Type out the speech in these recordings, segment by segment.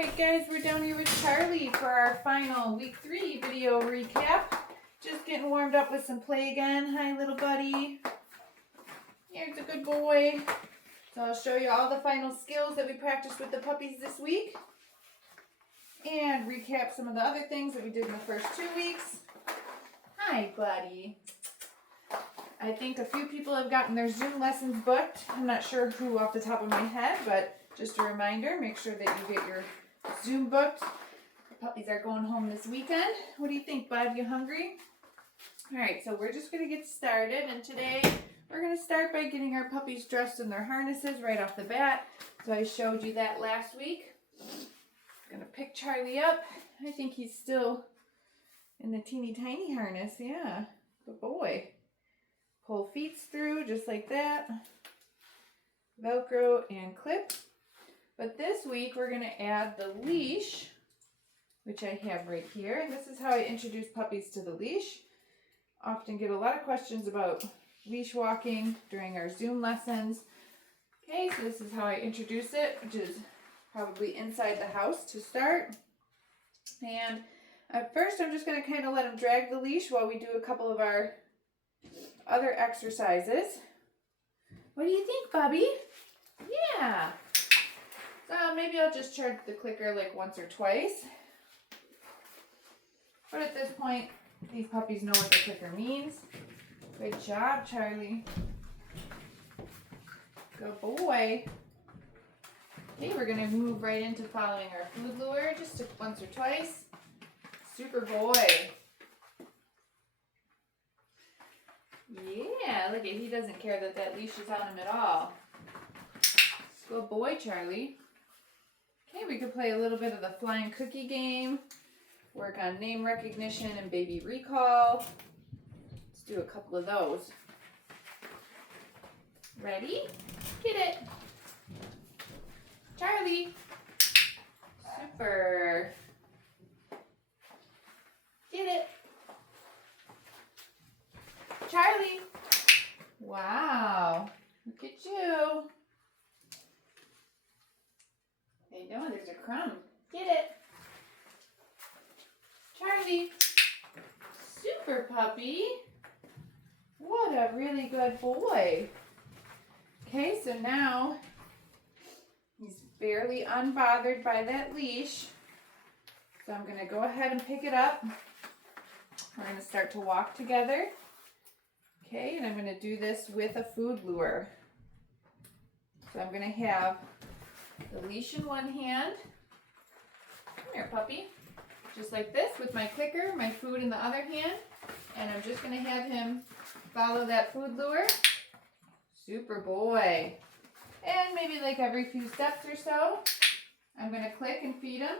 Alright guys, we're down here with Charlie for our final week 3 video recap. Just getting warmed up with some play again. Hi little buddy. Here's a good boy. So I'll show you all the final skills that we practiced with the puppies this week. And recap some of the other things that we did in the first 2 weeks. Hi buddy. I think a few people have gotten their Zoom lessons booked. I'm not sure who off the top of my head, but just a reminder, make sure that you get your Zoom booked. The puppies are going home this weekend. What do you think, bud? You hungry? Alright, so we're just going to get started, and today we're going to start by getting our puppies dressed in their harnesses right off the bat. So I showed you that last week. I'm going to pick Charlie up. I think he's still in the teeny tiny harness. Yeah, good boy. Pull feet through just like that. Velcro and clip. But this week we're going to add the leash, which I have right here. And this is how I introduce puppies to the leash. Often get a lot of questions about leash walking during our Zoom lessons. Okay, so this is how I introduce it, which is probably inside the house to start. And at first I'm just going to kind of let him drag the leash while we do a couple of our other exercises. What do you think, Bubby? Yeah. So maybe I'll just charge the clicker like once or twice. But at this point, these puppies know what the clicker means. Good job, Charlie. Good boy. Okay, we're going to move right into following our food lure just once or twice. Super boy. Yeah, look at, he doesn't care that leash is on him at all. Good boy, Charlie. Okay, we could play a little bit of the flying cookie game. Work on name recognition and baby recall. Let's do a couple of those. Ready? Get it. Charlie. Super. Get it. Charlie. Wow. Look at you. There you go. There's a crumb. Get it. Charlie. Super puppy. What a really good boy. Okay, so now he's barely unbothered by that leash. So I'm going to go ahead and pick it up. We're going to start to walk together. Okay, and I'm going to do this with a food lure. So I'm going to have the leash in one hand. Come here, puppy. Just like this with my clicker, my food in the other hand. And I'm just going to have him follow that food lure. Super boy. And maybe like every few steps or so, I'm going to click and feed him.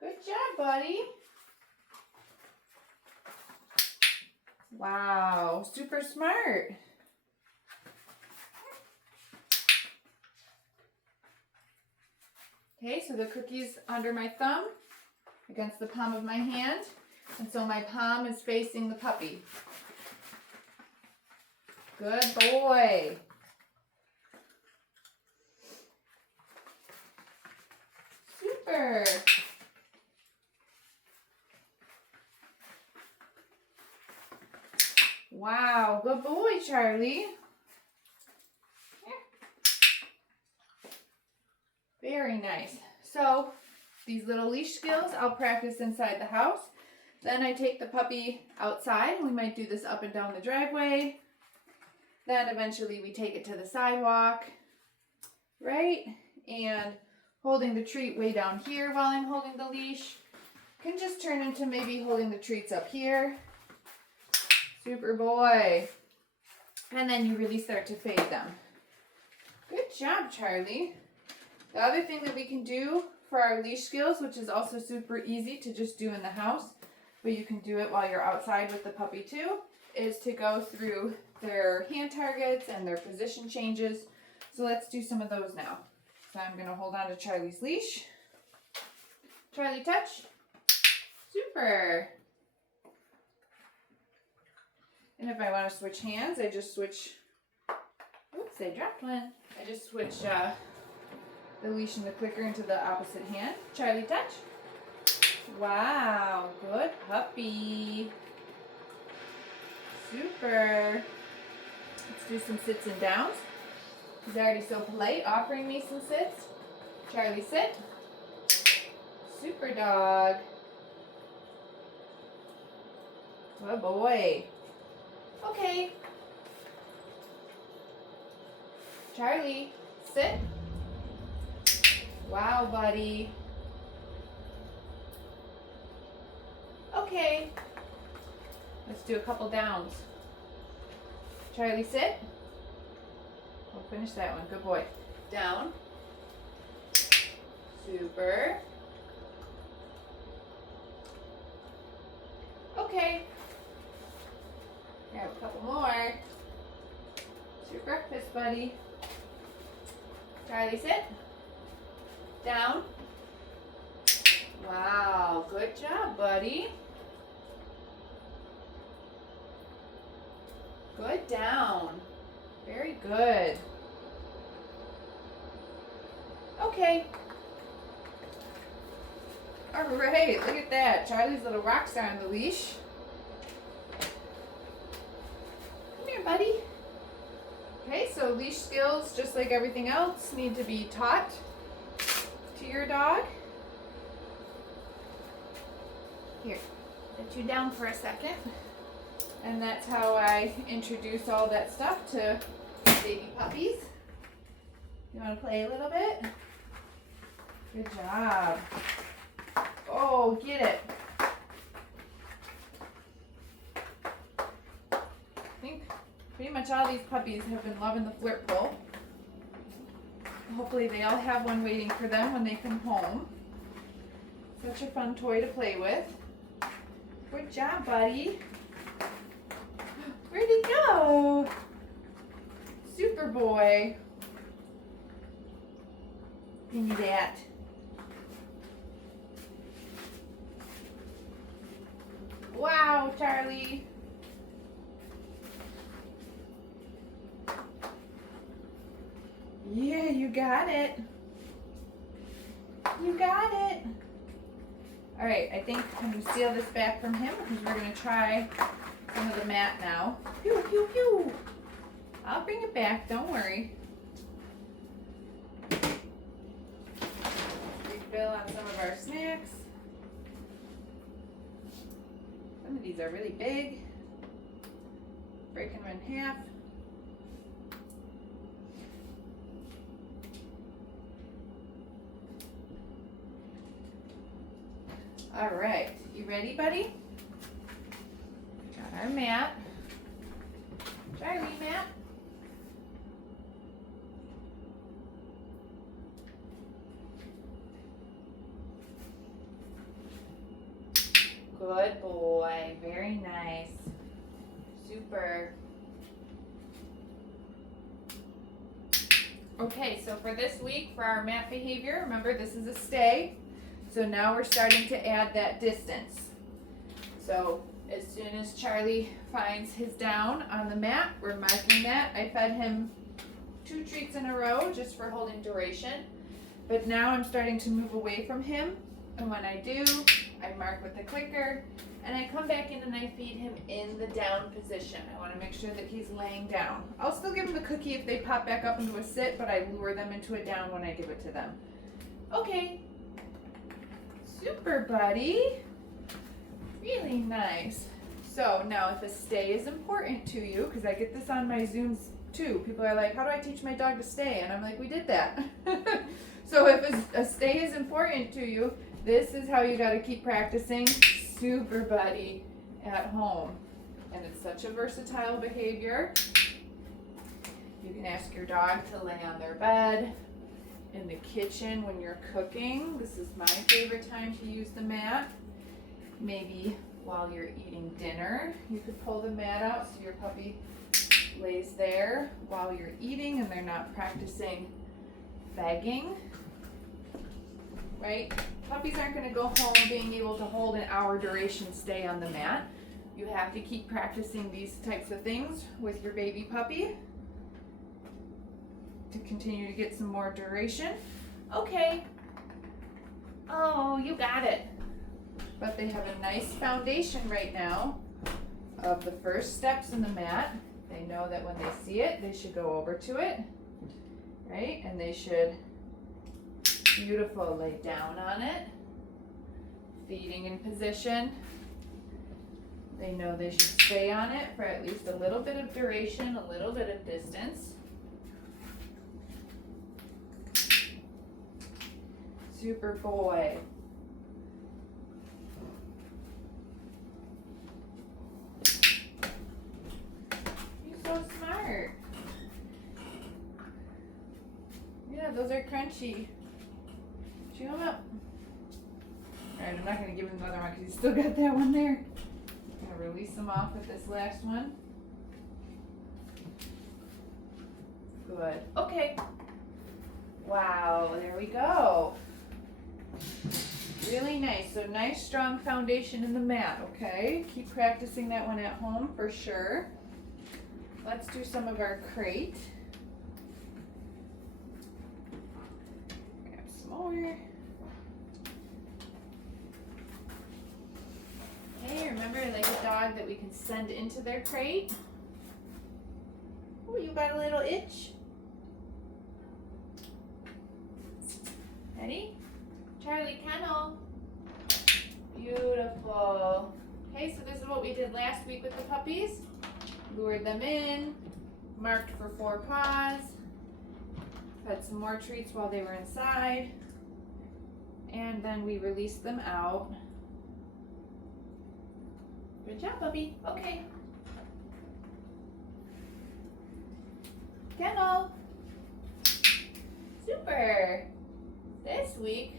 Good job, buddy. Wow, super smart. Okay, so the cookie's under my thumb against the palm of my hand. And so my palm is facing the puppy. Good boy. Super. Wow, good boy, Charlie. Very nice. So these little leash skills I'll practice inside the house. Then I take the puppy outside. We might do this up and down the driveway. Then eventually we take it to the sidewalk, right? And holding the treat way down here while I'm holding the leash can just turn into maybe holding the treats up here. Super boy. And then you really start to fade them. Good job, Charlie. The other thing that we can do for our leash skills, which is also super easy to just do in the house, but you can do it while you're outside with the puppy too, is to go through their hand targets and their position changes. So let's do some of those now. So I'm going to hold on to Charlie's leash. Charlie, touch. Super. And if I want to switch hands, I just switch. Oops, I dropped one. I just switch the leash and the clicker into the opposite hand. Charlie, touch. Wow, good puppy. Super. Let's do some sits and downs. He's already so polite, offering me some sits. Charlie, sit. Super dog. Good boy. Okay. Charlie, sit. Wow, buddy. Okay. Let's do a couple downs. Charlie, sit. We'll finish that one. Good boy. Down. Super. Okay. Grab a couple more. It's your breakfast, buddy. Charlie, sit. Down. Wow, good job, buddy. Good down. Very good. Okay. All right, look at that. Charlie's little rock star on the leash. Come here, buddy. Okay, so leash skills, just like everything else, need to be taught to your dog. Here, put you down for a second. And that's how I introduce all that stuff to baby puppies. You want to play a little bit? Good job. Oh, get it. I think pretty much all these puppies have been loving the flirt pole. Hopefully they all have one waiting for them when they come home. Such a fun toy to play with. Good job, buddy. Where'd he go? Super boy. Give me that. Wow, Charlie. Yeah, you got it. You got it. All right, I think I'm going to steal this back from him because we're going to try some of the mat now. Pew, pew, pew. I'll bring it back, don't worry. Refill on some of our snacks. Some of these are really big. Break them in half. All right, you ready, buddy? Got our mat. Charlie, mat. Good boy, very nice. Super. Okay, so for this week, for our mat behavior, remember this is a stay. So now we're starting to add that distance. So as soon as Charlie finds his down on the mat, we're marking that. I fed him 2 treats in a row just for holding duration. But now I'm starting to move away from him. And when I do, I mark with the clicker and I come back in and I feed him in the down position. I want to make sure that he's laying down. I'll still give him the cookie if they pop back up into a sit, but I lure them into a down when I give it to them. Okay. Super, buddy. Really nice. So now if a stay is important to you, because I get this on my Zooms too. People are like, how do I teach my dog to stay? And I'm like, we did that. So if a stay is important to you, this is how you got to keep practicing Super Buddy at home. And it's such a versatile behavior. You can ask your dog to lay on their bed, in the kitchen when you're cooking. This is my favorite time to use the mat. Maybe while you're eating dinner, you could pull the mat out so your puppy lays there while you're eating and they're not practicing begging. Right? Puppies aren't going to go home being able to hold an hour duration stay on the mat. You have to keep practicing these types of things with your baby puppy to continue to get some more duration. Okay. Oh, you got it. But they have a nice foundation right now of the first steps in the mat. They know that when they see it, they should go over to it, right? And they should, beautiful, lay down on it, feeding in position. They know they should stay on it for at least a little bit of duration, a little bit of distance. Super boy. So smart. Yeah, those are crunchy. Chew them up. Alright, I'm not going to give him another one because he's still got that one there. I'm going to release them off with this last one. Good. Okay. Wow, there we go. Really nice. So nice, strong foundation in the mat, okay? Keep practicing that one at home for sure. Let's do some of our crate. Grab some more. Hey, remember, like a dog that we can send into their crate? Oh, you got a little itch? Ready? Charlie Kennel. Beautiful. Okay, so this is what we did last week with the puppies. Lured them in, marked for 4 paws, fed some more treats while they were inside, and then we released them out. Good job, puppy. Okay. Kennel. Super. This week,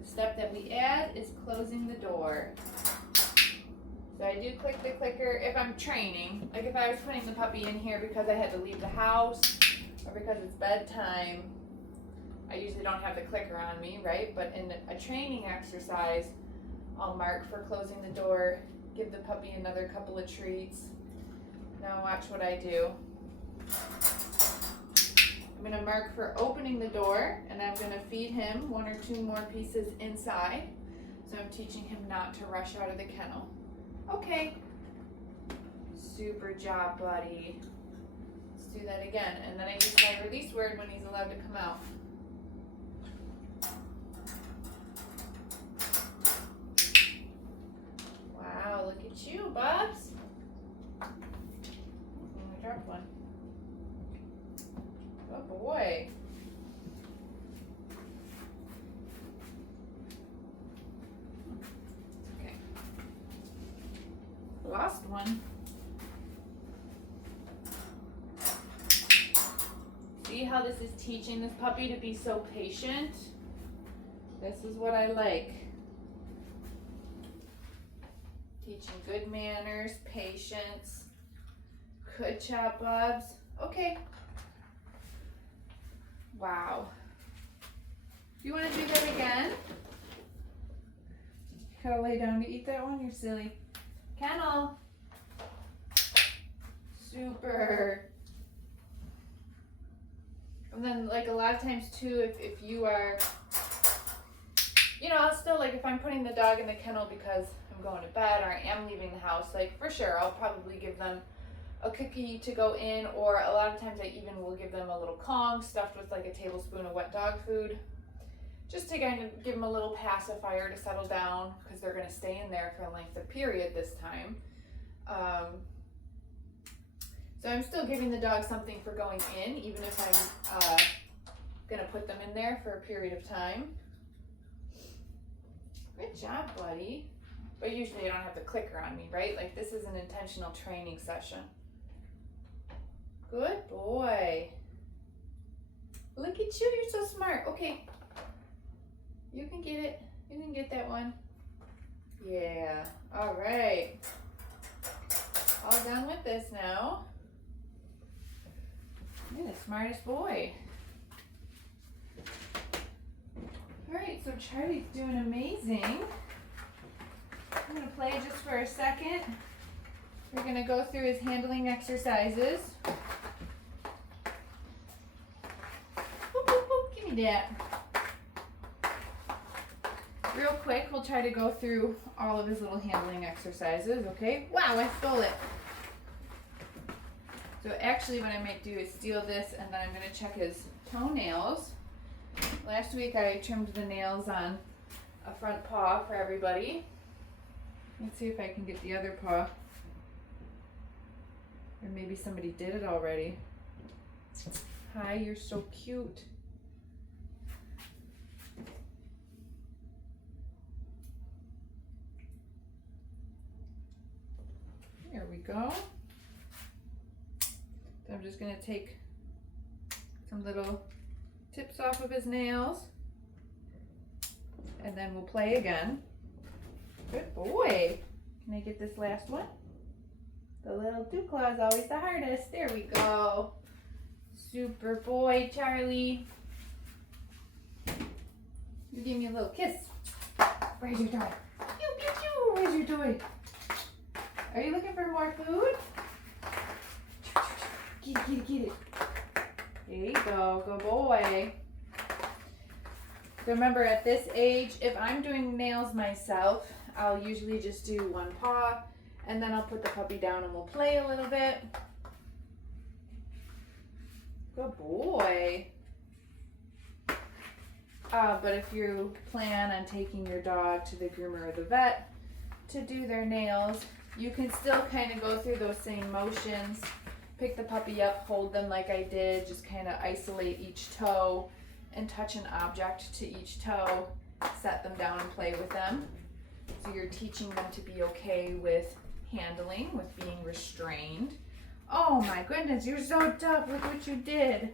the step that we add is closing the door. So I do click the clicker if I'm training. Like if I was putting the puppy in here because I had to leave the house or because it's bedtime, I usually don't have the clicker on me, right? But in a training exercise, I'll mark for closing the door, give the puppy another couple of treats. Now watch what I do. I'm gonna mark for opening the door and I'm gonna feed him 1 or 2 more pieces inside. So I'm teaching him not to rush out of the kennel. Okay. Super job, buddy. Let's do that again. And then I use my release word when he's allowed to come out. Wow, look at you, Bubs. I dropped one. Good boy. Okay. Lost one. See how this is teaching this puppy to be so patient? This is what I like. Teaching good manners, patience. Good job, Bubs. Okay. Wow. Do you want to do that again? You gotta lay down to eat that one? You're silly. Kennel. Super. And then like a lot of times too, if you are, you know, I'll still like if I'm putting the dog in the kennel because I'm going to bed or I am leaving the house, like for sure I'll probably give them a cookie to go in, or a lot of times I even will give them a little Kong stuffed with like a tablespoon of wet dog food, just to kind of give them a little pacifier to settle down because they're going to stay in there for a length of period this time. So I'm still giving the dog something for going in, even if I'm going to put them in there for a period of time. Good job, buddy. But usually I don't have the clicker on me, right? Like this is an intentional training session. Good boy. Look at you, you're so smart. Okay. You can get it. You can get that one. Yeah. All right. All done with this now. You're the smartest boy. All right, so Charlie's doing amazing. I'm gonna play just for a second. We're gonna go through his handling exercises. Whoop, whoop, whoop. Give me that. Real quick, we'll try to go through all of his little handling exercises, okay? Wow, I stole it. So actually what I might do is steal this and then I'm gonna check his toenails. Last week I trimmed the nails on a front paw for everybody. Let's see if I can get the other paw. Or maybe somebody did it already. Hi, you're so cute. There we go. So I'm just gonna take some little tips off of his nails and then we'll play again. Good boy. Can I get this last one? The little two claw is always the hardest. There we go. Super boy, Charlie. You give me a little kiss. Where's your toy? Pew, pew, pew. Where's your toy? Are you looking for more food? Get it, get it, get it. There you go. Good boy. Remember, at this age, if I'm doing nails myself, I'll usually just do one paw and then I'll put the puppy down and we'll play a little bit. Good boy. But if you plan on taking your dog to the groomer or the vet to do their nails, you can still kind of go through those same motions. Pick the puppy up, hold them like I did, just kind of isolate each toe and touch an object to each toe, set them down and play with them. So you're teaching them to be okay with handling, with being restrained. Oh my goodness, you're so tough. Look what you did.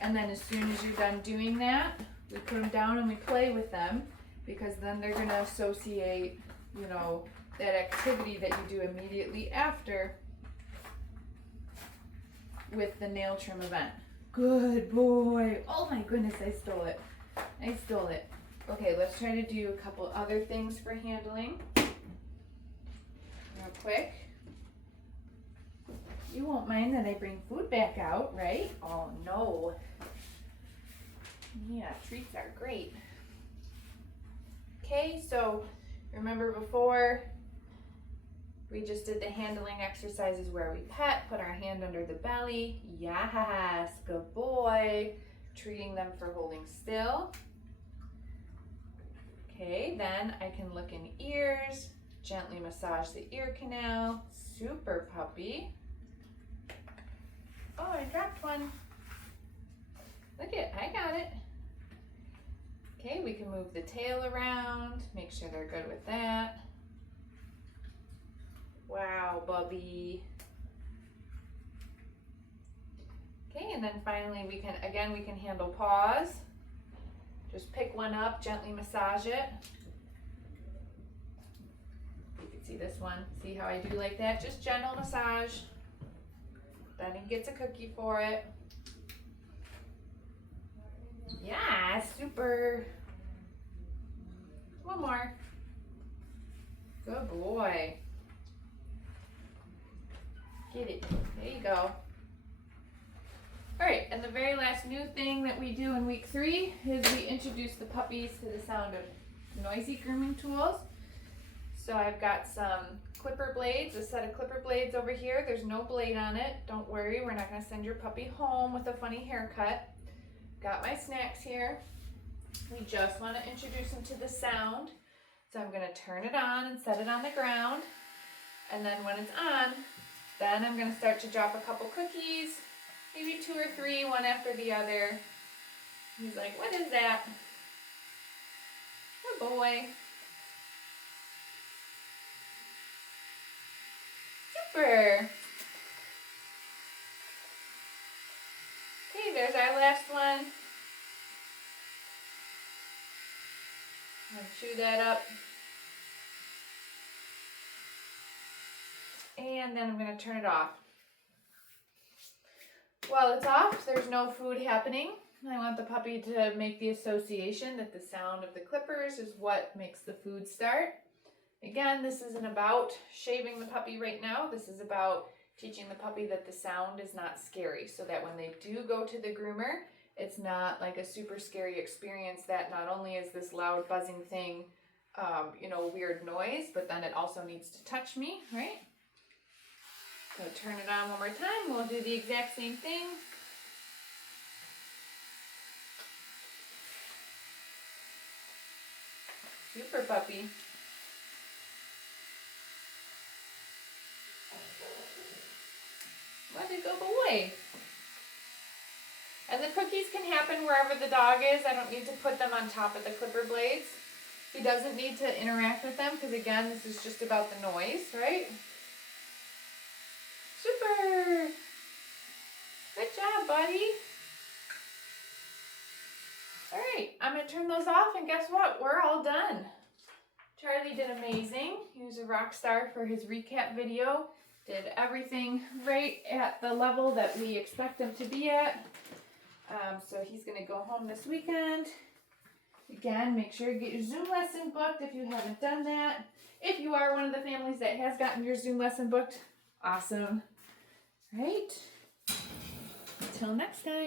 And then as soon as you're done doing that, we put them down and we play with them, because then they're going to associate, you know, that activity that you do immediately after with the nail trim event. Good boy. Oh my goodness, I stole it. I stole it. Okay, let's try to do a couple other things for handling. Real quick. You won't mind that I bring food back out, right? Oh no. Yeah, treats are great. Okay, so remember before we just did the handling exercises where we pet, put our hand under the belly. Yes, good boy. Treating them for holding still. Okay, then I can look in ears, gently massage the ear canal. Super puppy. Oh, I dropped one. Look it, I got it. Okay, we can move the tail around, make sure they're good with that. Wow, Bubby. Okay, and then finally we can handle paws. Just pick one up, gently massage it. You can see this one. See how I do like that? Just gentle massage. Then he gets a cookie for it. Yeah, super. One more. Good boy. Get it. There you go. All right, and the very last new thing that we do in week 3 is we introduce the puppies to the sound of noisy grooming tools. So I've got some clipper blades, a set of clipper blades over here. There's no blade on it. Don't worry, we're not gonna send your puppy home with a funny haircut. Got my snacks here. We just wanna introduce them to the sound. So I'm gonna turn it on and set it on the ground. And then when it's on, then I'm gonna start to drop a couple cookies, maybe 2 or 3, one after the other. He's like, what is that? Good boy. Super. Okay, there's our last one. I'm gonna chew that up. And then I'm gonna turn it off. While it's off, there's no food happening. I want the puppy to make the association that the sound of the clippers is what makes the food start. Again, this isn't about shaving the puppy right now. This is about teaching the puppy that the sound is not scary, so that when they do go to the groomer It's not like a super scary experience that not only is this loud buzzing thing, you know, weird noise, but then it also needs to touch me, right? So turn it on one more time. We'll do the exact same thing. Super puppy. What a good boy. And the cookies can happen wherever the dog is. I don't need to put them on top of the clipper blades. He doesn't need to interact with them because, again, this is just about the noise, right? Super. Good job, buddy. All right, I'm going to turn those off, and guess what? We're all done. Charlie did amazing. He was a rock star for his recap video. Did everything right at the level that we expect him to be at. So he's going to go home this weekend. Again, make sure you get your Zoom lesson booked if you haven't done that. If you are one of the families that has gotten your Zoom lesson booked, awesome. Right? Until next time.